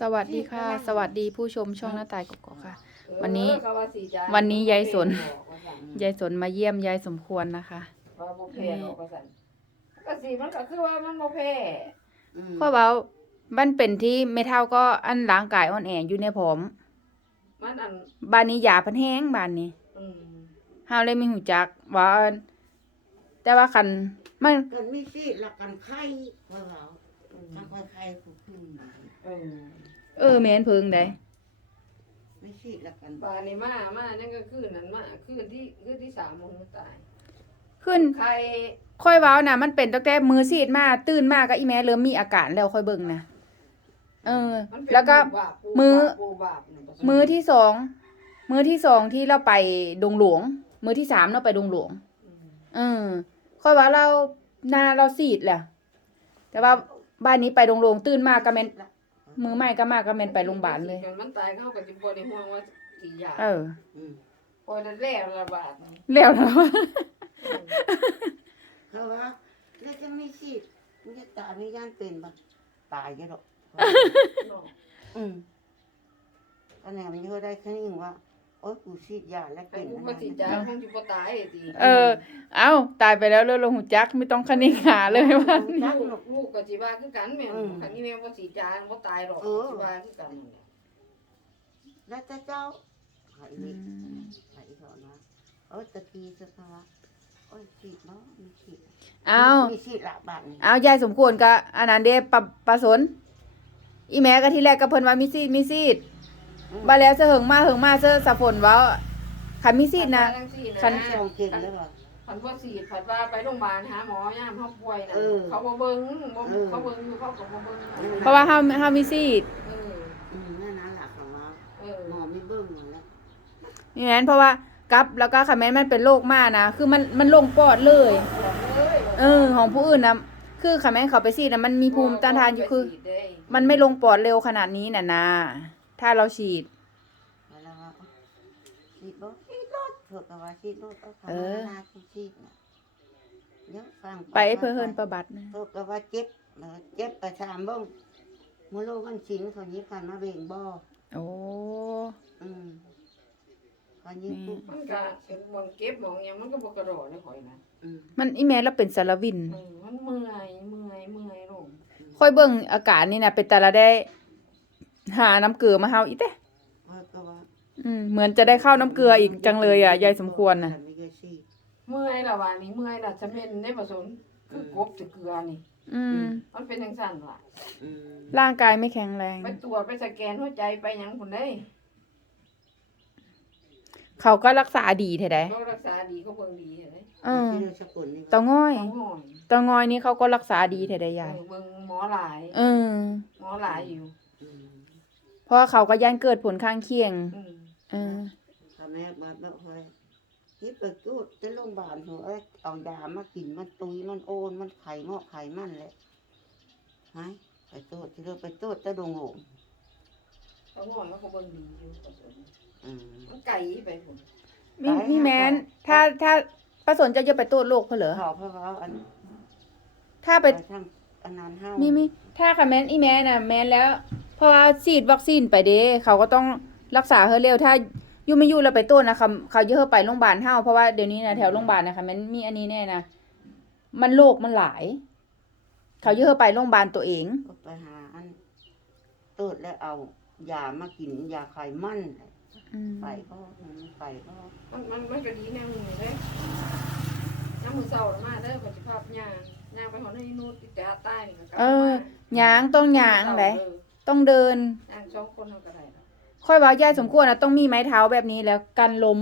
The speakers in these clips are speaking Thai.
สวัสดีค่ะ สวัสดีผู้ชมช่องหน้าตายกกอกค่ะเออวันนี้เขาว่าสิจ้าวันนี้ยายสนบ่บอกว่าสั่นยายสนมาเยี่ยมยายสมควรนะคะว่าบ่แพ้หรอกว่าสั่นก็สิมันก็คือว่ามันบ่แพ้เพราะว่ามันเป็นที่ไม่เท่าก็อันร่างกายอ่อนแออยู่ในผอมมันอันบ้านนี้ยาเพันแห้งบ้านนี้อืมเฮาเลยไม่หูจักว่าแต่ว่าคันมันกันไม่สิละกันไข่ว่าเราอืมถ้าค่อยไข่ผู้ขึ้น เออเออแม่นเพิงได้ไม่สิละกันป่านนี้มามานั่นก็คืนนั้นมาคืนที่คืนที่สามโมงตาย ขึ้นใครค่อยเว้านะมันเป็นตั้งแต่มือซีดมาตื่นมาก็อีแม่เริ่มมีอาการแล้วค่อยเบิ่งนะเออ มันเป็นแล้วก็บาปปูมือ บาปปูบาปนั่นก็มือที่สองมือที่สองที่เราไปดงหลวง มือที่สามเราไปดงหลวง อืมเออค่อยว่าเราหนาเราซีดแหละแต่ว่าบ้านนี้ไปโรงโรงตื่นมากก็แม่น มือใหม่ก็มากก็แม่นไปโรงพยาบาลเลยจนมันตายเขาก็สิบ่ได้ห่วงว่าสิยาเอออืมพอจะแล้วระบาดนี่แล้วเนาะเขาว่าแล้วจะไม่สิมันจะตายไม่ย่านเป็นบ่ตายจะหรอก เนาะ อืมอันนี้มันเยอะได้แค่นี้ว่า โอ้ยกูฉีดยาแล้วไอ้เป็นกูว่าสิจ้าคงสิบ่ตายติเออ เอ้าตายไปแล้วเรื่องลงหูจักไม่ต้องคณิงหาเลยว่าจักหรอกลูกก็สิว่าคือกันแม่นอืมคันนี้แม่บ่สิจ้าบ่ตายหรอกเออสิว่าคือกันนั่นแหละแล้วจะเจ้าหายอีกหายอีกแล้วนะโอ้ยตะกี้สภาวะโอ้ยฉีดเนาะมีฉีดเอ้า มีฉีดละบาทนี่เอายายสมควรก็อันนั้นเด้ปะปะสน อีแม่ก็ที่แรกก็เพิ่นว่ามีซีดมีซีด บาแล้วเสอเหิงมาเหิงมาเสอสะฝนเว้าคันมีซีดนะจังซี่คัน สองเข็มแล้วบ่คันบ่สีดผัดว่าไปโรงพยาบาลหาหมอยามเฮาป่วยน่ะเออเขาบ่เบิ่งบ่เออ เขาเบิ่งอยู่เขาก็บ่เบิ่งเออเพราะว่าเฮาเฮามีซีดเอออืมนั่นนะหลักของเราเออหมอไม่เบิ่งหมดแล้วนี่แม่นเพราะว่ากับแล้วก็คันแม่นมันเป็นโรคมานะคือมันมันลงปอดเลย เอ้ยเออ ของผู้อื่นนะคือคันแม่นเขาไปซีดนะมันมีภูมิต้านทานอยู่คือไปฉีดได้มันไม่ลงปอดเร็วขนาดนี้น่ะนะ ถ้าเราฉีด แล้วเราว่าฉีดบ่ฉีดรถเผื่อกับว่าฉีดรถเอาเขาเออมาฉีดฉีดน่ะเดี๋ยวฟังไปเพื่อเฮินประบัดนะเผื่อกับว่าเจ็บเออเจ็บประชามเบิ่งมื้อโลกมันสินเขายิบกันมาเบ่งบ่โอ้ อืมเขายิบปุ๊บมันก็เป็นมองเก็บมองหยังมันก็บ่กระโดดได้ข่อยนะอืมมันอีแม่เราเป็นสารวิน เออมันเมื่อยเมื่อยเมื่อยลง ค่อยเบิ่งอาการนี่นะเป็นแต่ละได้ หาน้ำเกลือมาเฮาอีเต้เผื่อกับว่าอืมเหมือนจะได้เข้าน้ำเกลืออีกจังเลยอะยายสมควรน่ะไม่เคยฉีดเมื่อยและว่านี่เมื่อยล่ะจะเป็นได้บ่สนคือกบสิเกลือนี่ อืม มันเป็นจังซั่นล่ะอืมร่างกายไม่แข็งแรง ไปตรวจไปสแกนหัวใจไปหยังพุ่นได้เขาก็รักษาดีแท้ใดก็รักษาดีก็เบิ่งดีเห็นไหมเออที่เราสกุลนี่เตาง่อยต้องห่อยเตางอยนี่เขาก็รักษาดีแท้ใดยายเออเบิ่งหมอหลาย เออ หมอหลายอยู่อืม เพราะว่าเขาก็ย่านเกิดผลข้างเคียง อืมเออ ทำแม่บ้านบ่ค่อยยิบไปจูดจะโรงพยาบาลหัวเอ้ยเอายามากินมันตุยมันโอนมันไข่งอกไข่มันแหละหายไปโตดที่เราไปโตดตะดงหลงต้องห่อยมันก็เบิ่งดีอยู่ก็สนอืม มันไกลไปพุ่นมีไปมีหาแมนหมอถ้าถ้าประสนจะจะไปตรวจโรคเพนเหรอเขาเพราะว่าอันถ้าไปไปทางอันนั้นห้ามีมีถ้าค่ะแมนอีแมนน่ะแมนแล้ว เพราะว่าฉีดวัคซีนไปเด้เขาก็ต้องรักษาเฮาเร็วถ้าอยู่ไม่อยู่แล้วไปต้นนะเขาเขาเยอะไปโรงพยาบาลเฮาเพราะว่าเดี๋ยวนี้นะแถวโรงพยาบาลนะคะแมันมีอันนี้แน่นะมันโรคมันหลาย เขาเยอะไปโรงพยาบาลตัวเองก็ไปหาอันโตดแล้วเอายามากินยาไข่มันไปก็ไปก็มันมันมันก็ดีแนวหนึงเลยน้ำมือเศร้าแล้วมาเด้อขอสิภาพย่างย่างไปหอนี่นู่นติดแต่ใต้นี่ก็เออยางต้องยางไหน ต้องเดินย่างสองคนเฮาก็ได้ล่ะค่อยว่ายายสมควรนะต้องมีไม้เท้าแบบนี้แล้วกันล้ม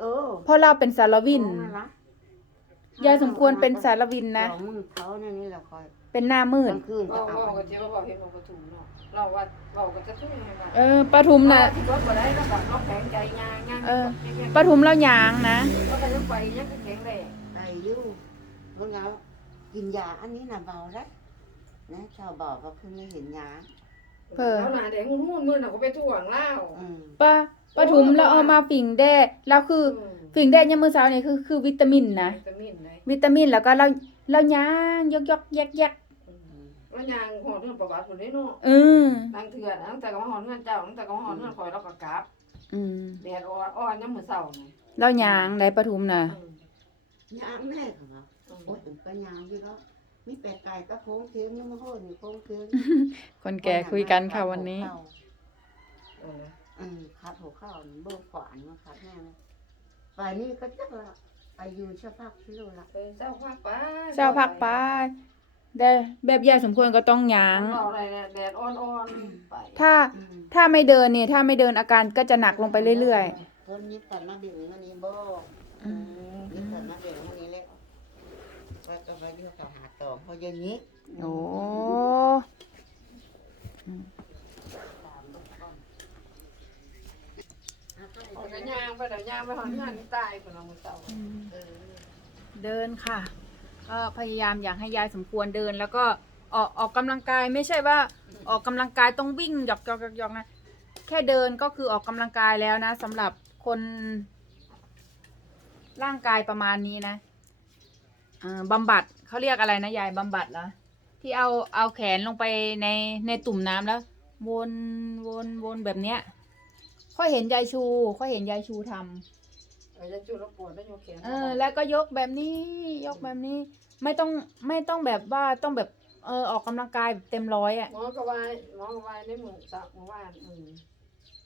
เออเพราะเราเป็นสารวินเอาละยายสมควรเป็นสารวินนะเดี๋ยวมือเขาเนี่ยนี่แหละคอยเป็นหน้ามืกดลางคืนก็เว้าเอาเว้าก็สิว่าเว้าเห็นบ่ประตูเนาะเราว่าเว้าก็จะทุ่งให้ว่าเออปทุมน่ะที่รถบ่ได้แล้วก็นอกแข็งใจย่างย่างเออปทุมแล้วยางนะแล้วก็ยังไปยังแข็งแรงไปอยู่เมื่อเงากินยาอันนี้น่ะเบาแล้ว นะชาวบอกก็เพิ่งไม่เห็นยาเพิ่นแล้วหน้าแดงนู่นๆมื้อน่ะก็ไปถ่วงเล่าอืมปะปทุมแล้วเอามาฝิ่งแด้แล้วคือฝิ่งแด้ยามมื้อเช้านี่คือคือวิตามินนะวิตามินเลยวิตามินแล้วก็เราเรายางยกยกแยกแยกอืมแล้วยางหอดเรื่องประวัติคนนี้เนาะเออนางเถื่อนตั้งแต่ก็มาหอดเงินเจ้าตั้งแต่ก็มาหอดเงินคอยแล้วก็กลับอืมแดดอ่อนอ่อนยังมือเศร้านี่แล้วยางได้ปทุมน่ะอืมยางแม่ของเราอืมโอ้ยก็ยางอยู่แล้ว มีแปดไก่ก็โค้งเทียงนี่มาโหดนี่โค้งเทียงคนแก่คุยกันค่ะวันนี้ เอออืมคัดหัวเข้านี่เบิ่งขวานมาคัดแม่เลยฝ่ายนี้ก็จักละไปอยู่เชาพักที่โลละเออเจ้าพักไปเจ้าพักไปได้แบบยายสมควรก็ต้องยางเราอะไรเนี่ยแดดอ่อนๆไปถ้าอืมถ้าไม่เดินเนี่ยถ้าไม่เดินอาการก็จะหนักลงไปเรื่อย คนยิบกันมาดึงอันนี้บ่ๆอืม ยิบกันมาดึงอันนี้แหละว่าก็ไปเรื่ องกับหาต่อเพราะอย่างนี้โอ้ออกกันยางไปเดี๋ยวยางไปหอดเงินตายคนเรามือเศร้าเออเดินค่ะก็พยายามอยากให้ยายสมควรเดิน แล้วก็ออกออกกำลังกายไม่ใช่ว่า ออกกำลังกายต้องวิ่งหยอกหยอกหยอกหยอกนะแค่เดินก็คือออกกำลังกายแล้วนะสำหรับคนร่างกายประมาณนี้นะเอ่อ บำบัดเขาเรียกอะไรนะยายบำบัดเหรอที่เอาเอาแขนลงไปในในตุ่มน้ำแล้ว วนวนวนแบบเนี้ยค่อยเห็นยายชูค่อยเห็นยายชูทำเออจะจุดแล้วปวดแล้วโยกแขนเออ แล้วก็ยกแบบนี้ ยกแบบนี้ ไม่ต้องไม่ต้องแบบว่าต้องแบบเออออกกำลังกายแบบเต็มร้อยอะหมอกระวายหมอกระวายในหมู่สักหมู่บ้านอืม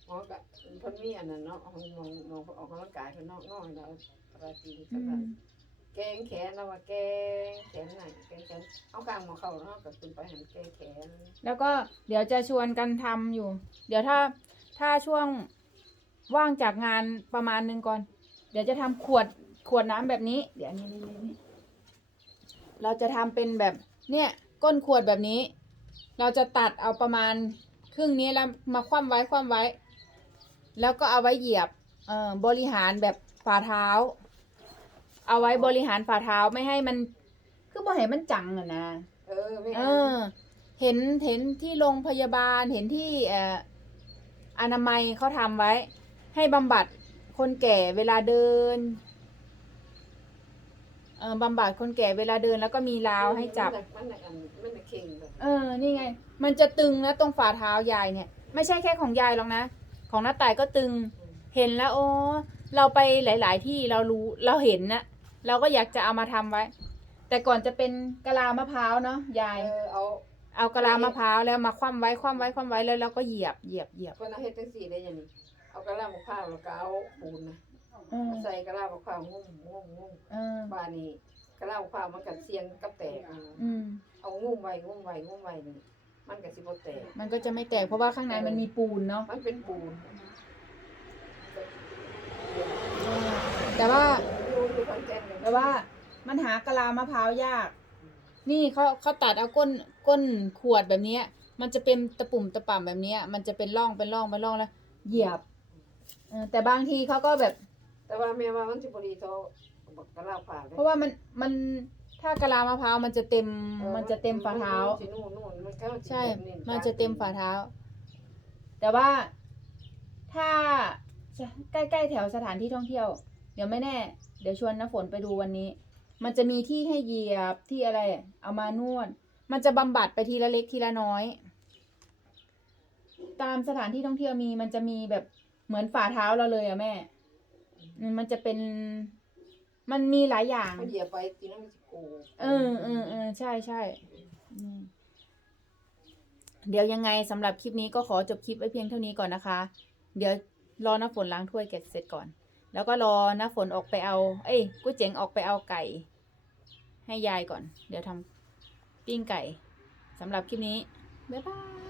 หมอกะเพิ่นมีอันนั้นเนาะของหมอหมอออกกำลังกายเพิ่นเนาะน้อยแล้วปราจีนก็ได้ แกงแขนแล้วว่าแกงแขนไหนแกงแขนเอากลางมอเข่าเนาะกับขึ้นไปหันแกงแขนแล้วก็เดี๋ยวจะชวนกันทำอยู่ เดี๋ยวถ้าถ้าช่วงว่างจากงานประมาณนึงก่อน เดี๋ยวจะทำขวดขวดน้ำแบบนี้ เดี๋ยวนี้นี่นี่นี่เราจะทำเป็นแบบเนี่ยก้นขวดแบบนี้ เราจะตัดเอาประมาณครึ่งนี้แล้วมาคว่ำไว้คว่ำไว้ แล้วก็เอาไว้เหยียบเอ่อบริหารแบบฝ่าเท้า เอาไว้บริหารฝ่าเท้าไม่ให้มัน คือบ่ให้มันจังอะนะเออไม่เอเอาอ เห็นเห็นที่โรงพยาบาลเห็นที่เอ่ออนามัยเขาทำไว้ ให้บำบัดคนแก่เวลาเดินเออบำบัดคนแก่เวลาเดินแล้วก็มีราวให้จับ มันน่ะอันมันน่ะเข่งแบบเออ นี่ไง มันจะตึงนะตรงฝ่าเท้ายายเนี่ย ไม่ใช่แค่ของยายหรอกนะ ของน้าต่ายก็ตึง เห็นแล้วโอ้เราไปหลาย ๆ ที่เรารู้เราเห็นนะ เราก็อยากจะเอามาทำไว้ แต่ก่อนจะเป็นกะลามะพร้าวเนาะยาย เออเอาเอากะลามะพร้าวแล้วมาคว่ำไว้คว่ำไว้คว่ำไว้แล้วเราก็เหยียบเหยียบเหยียบคนเอาเฮ็ดจังซี่ได้ยังนี่เอากระลามะพร้าวแล้วก็เอาปูนนะเออใส่กระลามะพร้าวงุ้มงุ้มงุ้มเออบ้านนี้กระลามะพร้าวมันก็เสียงกับแตกนะอืม เอางุ้มไว้งุ้มไว้งุ้มไว้นี่มันก็สิบ่แตก มันก็จะไม่แตกเพราะว่าข้างในมันมีปูนเนาะมันเป็นปูนเออแต่ว่า อยู่อยู่ขอนแก่นเนี่ยแต่ว่ามันหากะลามะพร้าวยาก นี่เขาเขาตัดเอาก้นก้นขวดแบบเนี้ย มันจะเป็นตะปุ่มตะป่ำแบบเนี้ย มันจะเป็นร่องเป็นร่องเป็นร่องแล้วเหยียบเออแต่บางทีเขาก็แบบ แต่ว่าแม่ว่ามันสิบ่ดีเท่าบักกระลามะพร้าวเลยเพราะว่ามันมันถ้ากะลามะพร้าวมันจะเต็มมันจะเต็มฝ่าเท้า สินู่นนู่นมันก็สิใช่แบบมันจะเต็มฝ่าเท้า แต่ว่าถ้าใกล้ๆแถวสถานที่ท่องเที่ยว เดี๋ยวไม่แน่ เดี๋ยวชวนน้ำฝนไปดูวันนี้ มันจะมีที่ให้เหยียบที่อะไร เอามานวด มันจะบำบัดไปทีละเล็กทีละน้อย ตามสถานที่ท่องเที่ยวมีมันจะมีแบบเหมือนฝ่าเท้าเราเลยอะแม่อืมมันจะเป็น มันมีหลายอย่างมันเหยียบไปทีนั้นมันสิโกเออเออเออใช่ใช่อืมเดี๋ยวยังไงสำหรับคลิปนี้ก็ขอจบคลิปไว้เพียงเท่านี้ก่อนนะคะ เดี๋ยวรอน้าฝนล้างถ้วยเก็บเสร็จก่อน แล้วก็รอน้าฝนออกไปเอา เอ้ยกุ้ยเจ๋งออกไปเอาไก่ ให้ยายก่อน เดี๋ยวทำปิ้งไก่สำหรับคลิปนี้ บ๊ายบาย